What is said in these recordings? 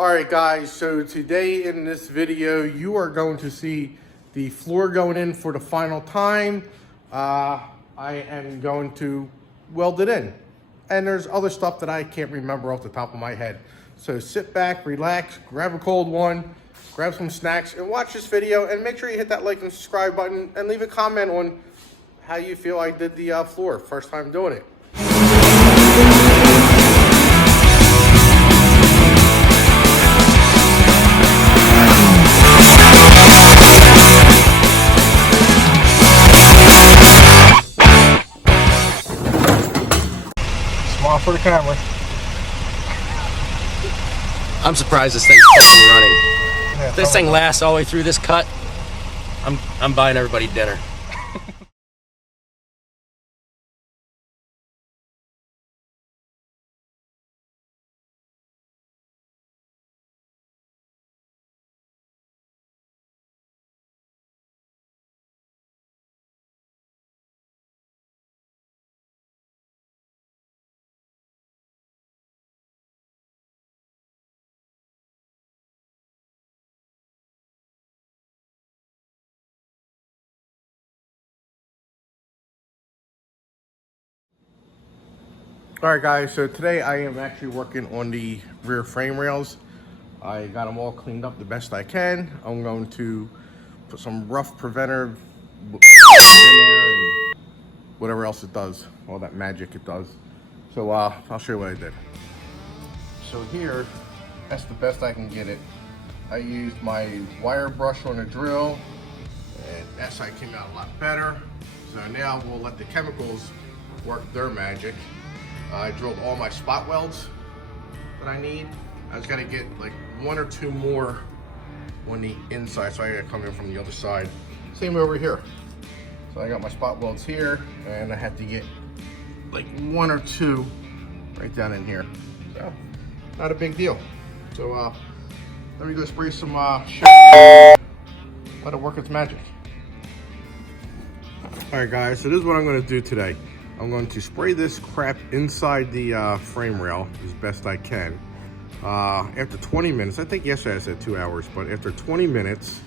Alright guys, so today in this video you are going to see the floor going in for the final time. I am going to weld it in. And there's other stuff that I can't remember off the top of my head. So sit back, relax, grab a cold one, grab some snacks, and watch this video. And make sure you hit that like and subscribe button and leave a comment on how you feel I did the floor first time doing it. For the camera. I'm surprised this thing's fucking running. If this thing lasts all the way through this cut, I'm buying everybody dinner. Alright guys, so today I am actually working on the rear frame rails. I got them all cleaned up the best I can. I'm going to put some rough preventer in there and whatever else it does, all that magic it does. So I'll show you what I did. So here, that's the best I can get it. I used my wire brush on the drill and that side came out a lot better. So now we'll let the chemicals work their magic. I drilled all my spot welds that I need. I just gotta get like one or two more on the inside, so I gotta come in from the other side. Same over here. So I got my spot welds here, and I have to get like one or two right down in here. So, not a big deal. So let me go spray some shit. Let it work its magic. Alright guys, so this is what I'm gonna do today. I'm going to spray this crap inside the frame rail as best I can. After 20 minutes, I think yesterday I said 2 hours, but after 20 minutes,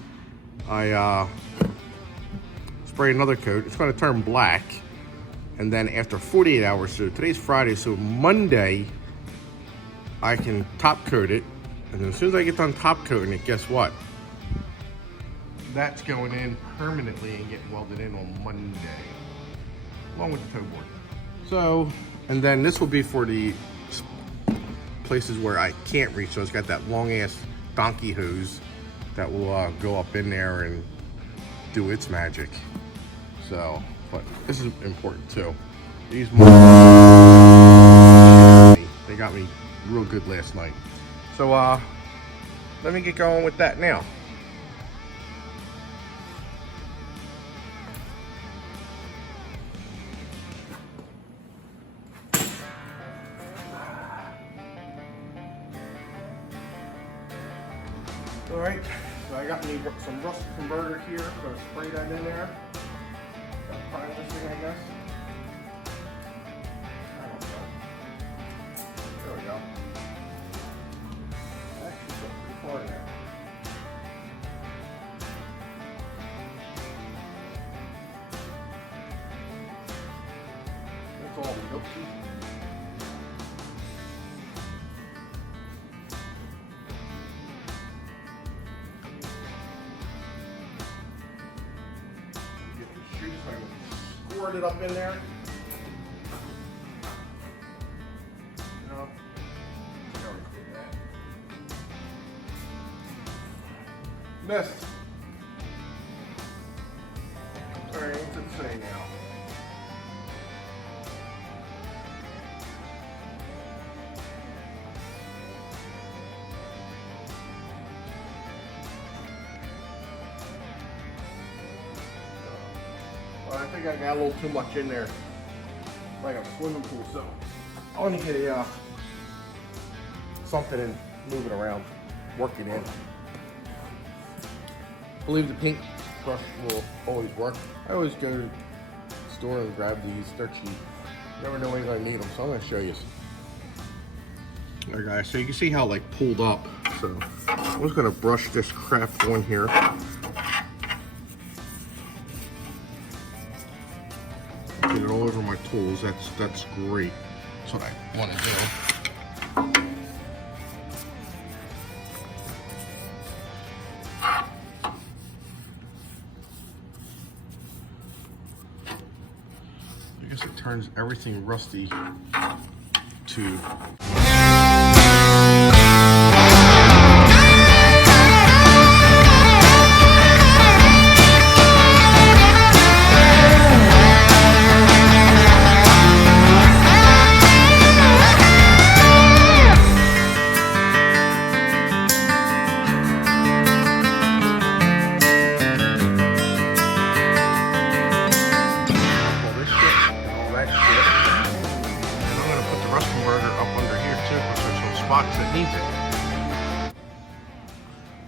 I spray another coat. It's going to turn black. And then after 48 hours, so today's Friday, so Monday, I can top coat it. And then as soon as I get done top coating it, guess what? That's going in permanently and getting welded in on Monday, along with the toe board. So, and then this will be for the places where I can't reach. So it's got that long ass donkey hose that will go up in there and do its magic. So, but this is important too. These they got me real good last night. So let me get going with that now. Alright, so I got me some rust converter here. I'm going to spray that in there. Got to prime this thing, I guess. I don't know. There we go. Actually, so pretty far in there. That's all we go to. Squirt it up in there. No. Missed. Alright, what's it say now? I think I got a little too much in there, like a swimming pool. So I want to get a something and move it around, work it in. I believe the paint brush will always work. I always go to the store and grab these. They're cheap. You never know when you're going to need them, so I'm going to show you. Alright guys, so you can see how like pulled up. So I'm just gonna brush this crap on here. Get it all over my tools. That's great. That's what I want to do. I guess it turns everything rusty to that needs it.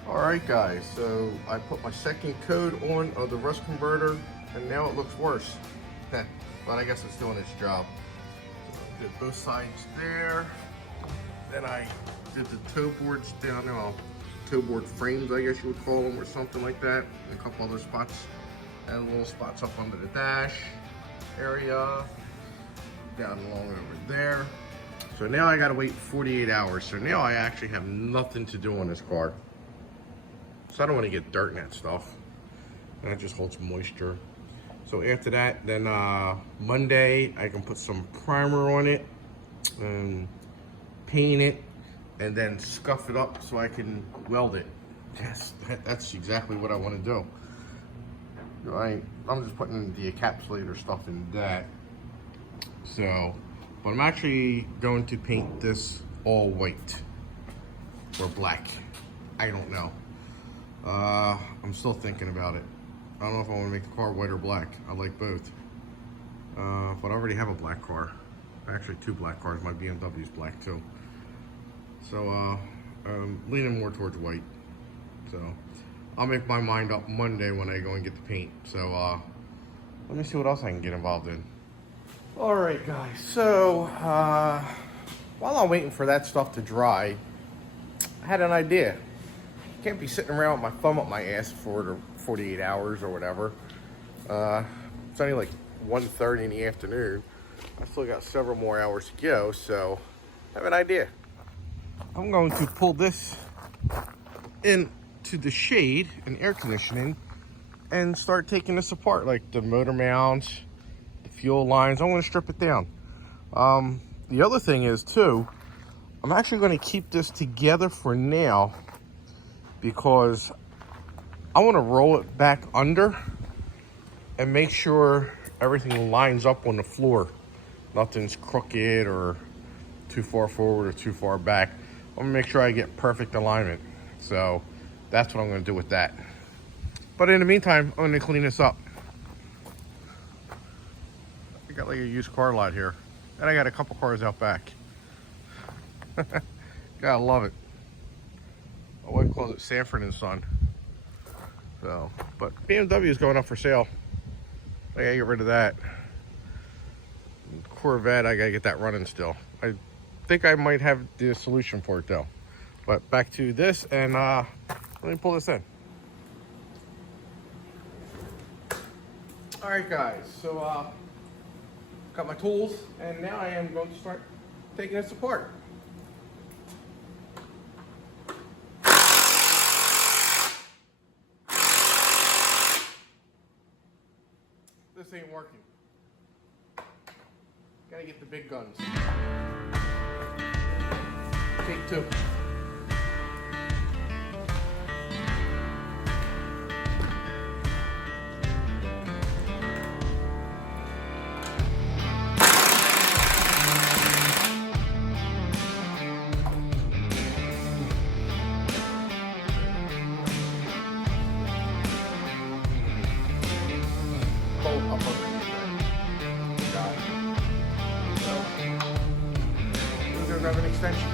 Alright guys, so I put my second coat on of the rust converter and now it looks worse. But I guess it's doing its job. So I did both sides there. Then I did the toe boards down there, toe board frames I guess you would call them, or something like that. And a couple other spots. And little spots up under the dash area. Down along over there. So now I gotta wait 48 hours. So now I actually have nothing to do on this car. So I don't want to get dirt in that stuff. And that just holds moisture. So after that, then Monday, I can put some primer on it and paint it and then scuff it up so I can weld it. Yes, that's exactly what I want to do. I'm just putting the encapsulator stuff in that. So, but I'm actually going to paint this all white or black. I don't know. I'm still thinking about it. I don't know if I want to make the car white or black. I like both. But I already have a black car. Actually, two black cars. My BMW's black too. So, I'm leaning more towards white. So, I'll make my mind up Monday when I go and get the paint. So, let me see what else I can get involved in. Alright guys, so while I'm waiting for that stuff to dry, I had an idea. Can't be sitting around with my thumb up my ass for 48 hours or whatever. It's only like 1:30 in the afternoon. I still got several more hours to go, so I have an idea. I'm going to pull this into the shade and air conditioning and start taking this apart, like the motor mounts, the fuel lines. I want to strip it down. The other thing is too, I'm actually going to keep this together for now because I want to roll it back under and make sure everything lines up on the floor. Nothing's crooked or too far forward or too far back. I'm gonna make sure I get perfect alignment. So that's what I'm gonna do with that. But in the meantime, I'm gonna clean this up. I got like a used car lot here. And I got a couple cars out back. Gotta love it. My wife calls it Sanford and Son. So, but BMW is going up for sale. I gotta get rid of that. Corvette, I gotta get that running still. I think I might have the solution for it though. But back to this, and let me pull this in. All right, guys. So got my tools, and now I am going to start taking this apart. This ain't working. Gotta get the big guns. Take two. Bolt up underneath that. Got it. So, we're gonna grab an extension.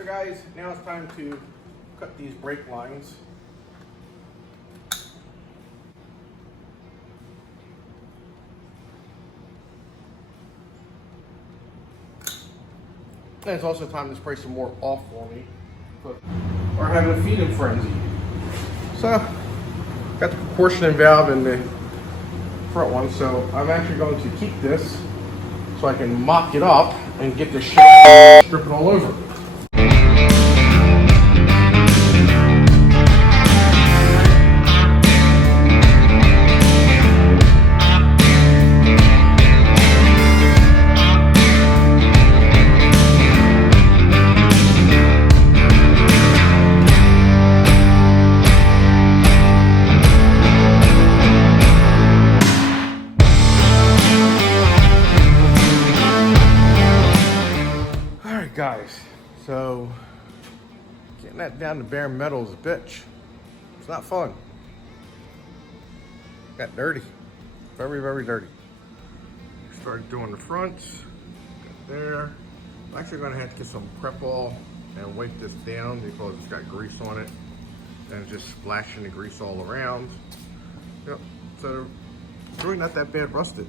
So guys, now it's time to cut these brake lines. And it's also time to spray some more off for me. Or having a feeding frenzy. So, got the proportioning valve in the front one, so I'm actually going to keep this so I can mock it up and get the shit stripping all over. Guys, so getting that down to bare metal is a bitch. It's not fun. Got dirty. Very, very dirty. Started doing the fronts. Got there. I'm actually going to have to get some prep oil and wipe this down because it's got grease on it. And it's just splashing the grease all around. Yep. So it's really not that bad rusted.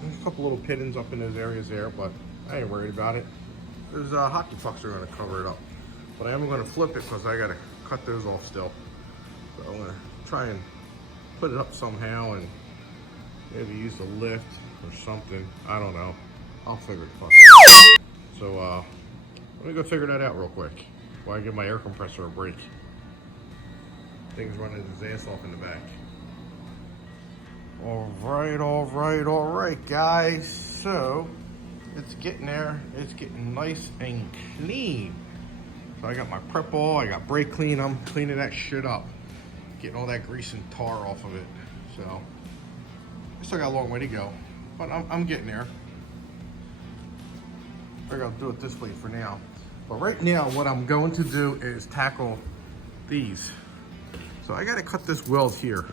There's a couple little pittings up in those areas there, but I ain't worried about it. There's hockey pucks are going to cover it up. But I am going to flip it because I got to cut those off still. So I'm going to try and put it up somehow and maybe use the lift or something. I don't know. I'll figure the fuck out. So let me go figure that out real quick while I give my air compressor a break. Thing's running his ass off in the back. All right, guys. So it's getting there. It's getting nice and clean. So I got my prep oil, I got brake clean. I'm cleaning that shit up. Getting all that grease and tar off of it. So I still got a long way to go, but I'm getting there. I gotta do it this way for now. But right now, what I'm going to do is tackle these. So I gotta cut this weld here.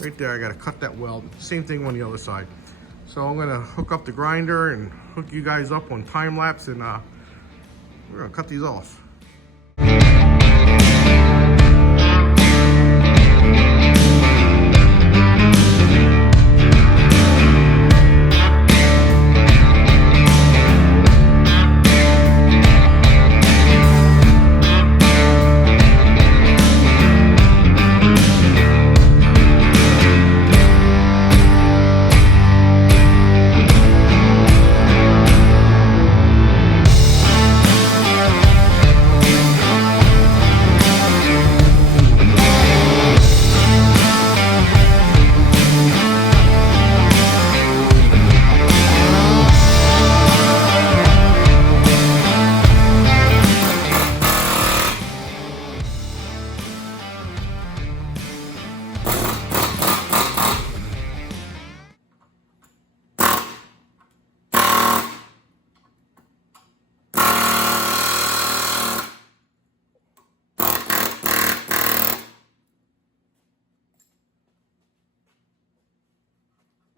Right there, I gotta cut that weld. Same thing on the other side. So I'm gonna hook up the grinder and hook you guys up on time lapse, and we're gonna cut these off.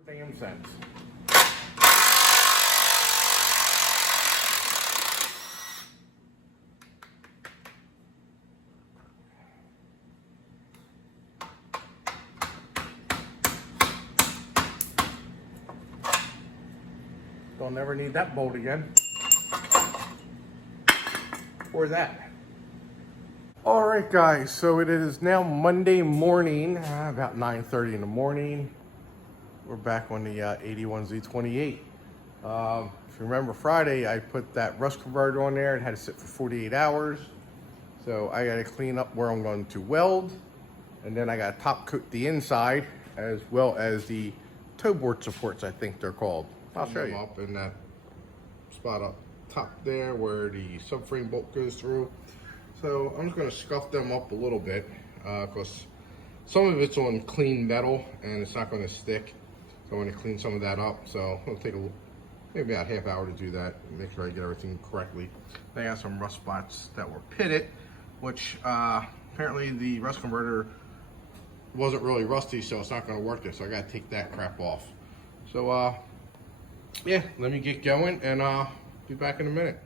Damn sense. Don't ever need that bolt again. Or that. All right, guys, so it is now Monday morning, about 9:30 in the morning. We're back on the 81 Z28. If you remember Friday, I put that rust converter on there. It had to sit for 48 hours. So I got to clean up where I'm going to weld. And then I got to top coat the inside as well as the toe board supports, I think they're called. I'll show you. Up in that spot up top there where the subframe bolt goes through. So I'm just going to scuff them up a little bit because some of it's on clean metal and it's not going to stick. So I want to clean some of that up. So it'll take maybe about half hour to do that and make sure I get everything correctly. Then I got some rust spots that were pitted, which apparently the rust converter wasn't really rusty, so it's not going to work there. So I got to take that crap off. So yeah, let me get going and I'll be back in a minute.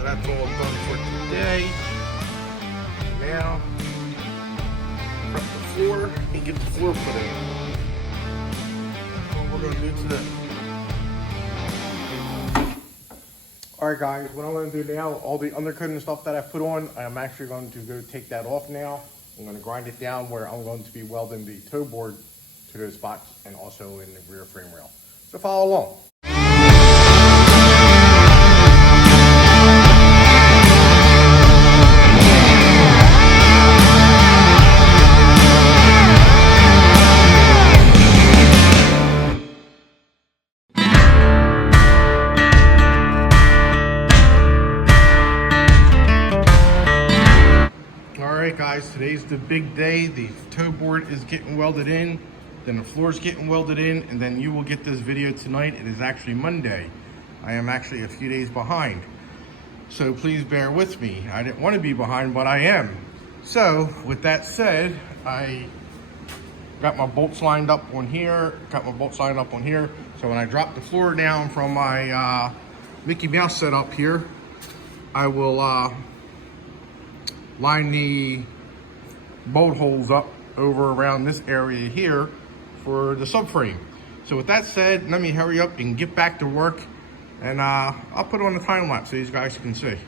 So that's all done for today. Now, prep the floor and get the floor put in. That's what we're gonna do today. Alright guys, what I'm going to do now, all the undercoat and stuff that I put on, I'm actually going to go take that off now. I'm going to grind it down where I'm going to be welding the toe board to those spots and also in the rear frame rail. So follow along. Alright guys, today's the big day. The toe board is getting welded in, then the floor is getting welded in, and then you will get this video tonight. It is actually Monday. I am actually a few days behind. So please bear with me. I didn't want to be behind, but I am. So with that said, I got my bolts lined up on here, So when I drop the floor down from my Mickey Mouse setup here, I will line the bolt holes up over around this area here for the subframe. So with that said, let me hurry up and get back to work, and I'll put on a time lapse so you guys can see.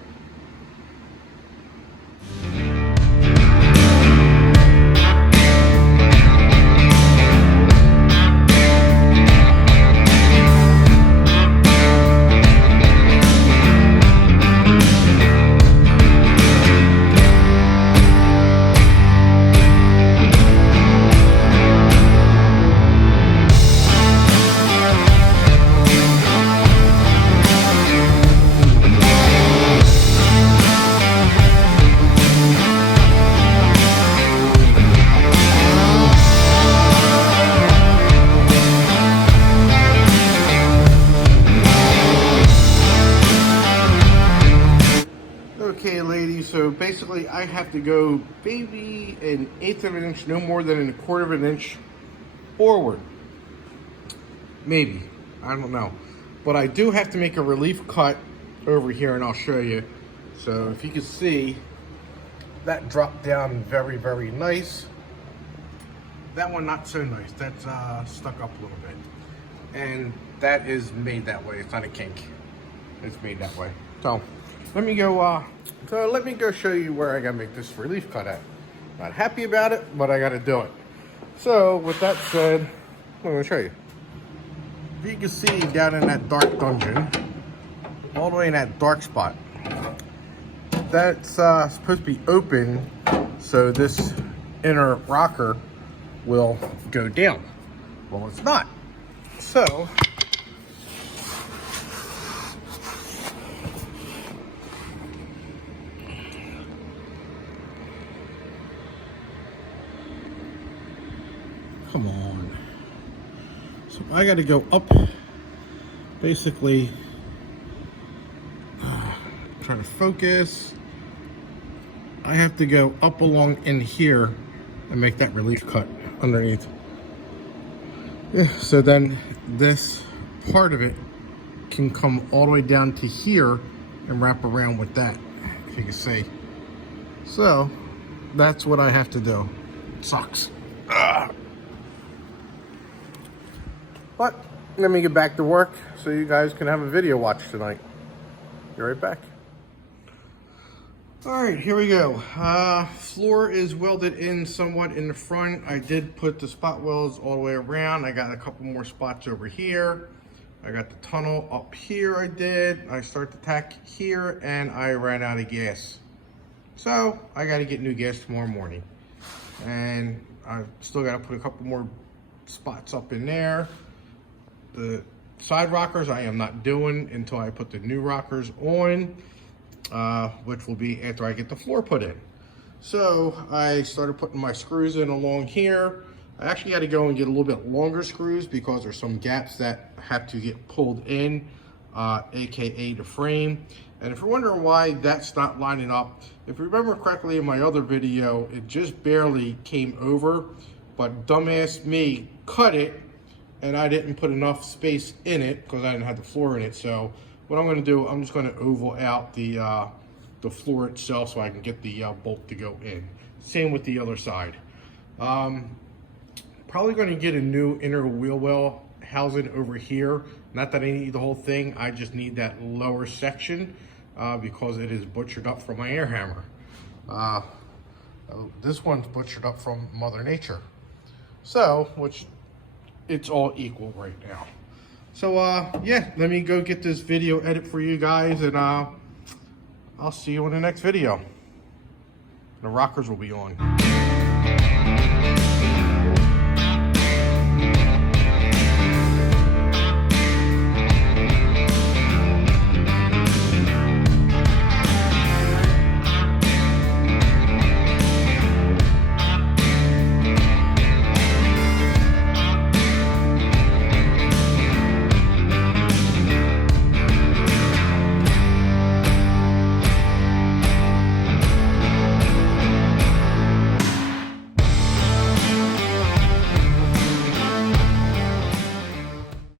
Okay ladies, so basically I have to go maybe 1/8 of an inch, no more than 1/4 of an inch forward. Maybe, I don't know. But I do have to make a relief cut over here, and I'll show you. So if you can see, that dropped down very, very nice. That one not so nice, that's stuck up a little bit. And that is made that way, it's not a kink. It's made that way. So let me go show you where I gotta make this relief cut at. Not happy about it, but I gotta do it. So with that said, I'm gonna show you. If you can see down in that dark dungeon, all the way in that dark spot, that's supposed to be open so this inner rocker will go down. Well, it's not. So come on. So I got to go up, basically, trying to focus. I have to go up along in here and make that relief cut underneath. Yeah, so then this part of it can come all the way down to here and wrap around with that, if you can see. So that's what I have to do. It sucks. Ugh. But let me get back to work so you guys can have a video watch tonight. Be right back. All right, here we go. Floor is welded in somewhat in the front. I did put the spot welds all the way around. I got a couple more spots over here. I got the tunnel up here I did. I start the tack here and I ran out of gas. So I got to get new gas tomorrow morning. And I've still got to put a couple more spots up in there. The side rockers I am not doing until I put the new rockers on, which will be after I get the floor put in. So I started putting my screws in along here. I actually got to go and get a little bit longer screws because there's some gaps that have to get pulled in, aka the frame. And if you're wondering why that's not lining up, if you remember correctly in my other video, it just barely came over, but dumbass me cut it and I didn't put enough space in it because I didn't have the floor in it. So what I'm going to do, I'm just going to oval out the floor itself so I can get the bolt to go in. Same with the other side. Probably going to get a new inner wheel well housing over here. Not that I need the whole thing, I just need that lower section because it is butchered up from my air hammer. This one's butchered up from Mother Nature. So, which it's all equal right now. So yeah, let me go get this video edit for you guys, and I'll see you in the next video. The rockers will be on.